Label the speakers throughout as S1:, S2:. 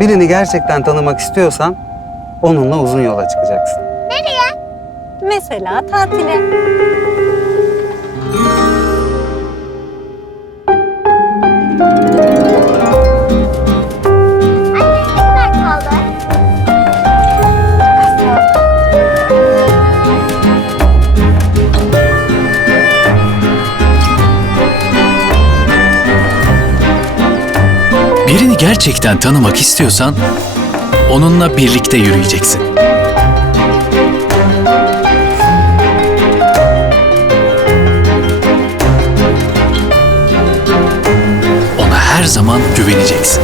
S1: Birini gerçekten tanımak istiyorsan onunla uzun yola çıkacaksın.
S2: Mesela tatile.
S3: Birini gerçekten tanımak istiyorsan onunla birlikte yürüyeceksin. Ona her zaman güveneceksin.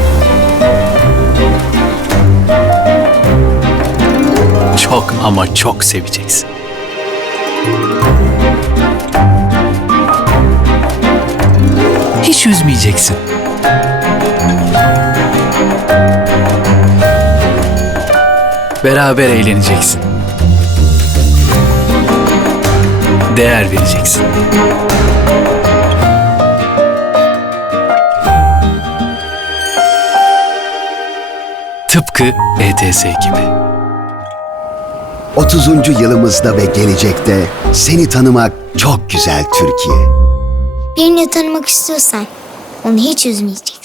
S3: Çok ama çok seveceksin. Hiç üzmeyeceksin. Beraber eğleneceksin. Değer vereceksin. Tıpkı ETS gibi.
S4: 30. yılımızda ve gelecekte seni tanımak çok güzel Türkiye.
S5: Birini tanımak istiyorsan onu hiç üzmeyeceksin.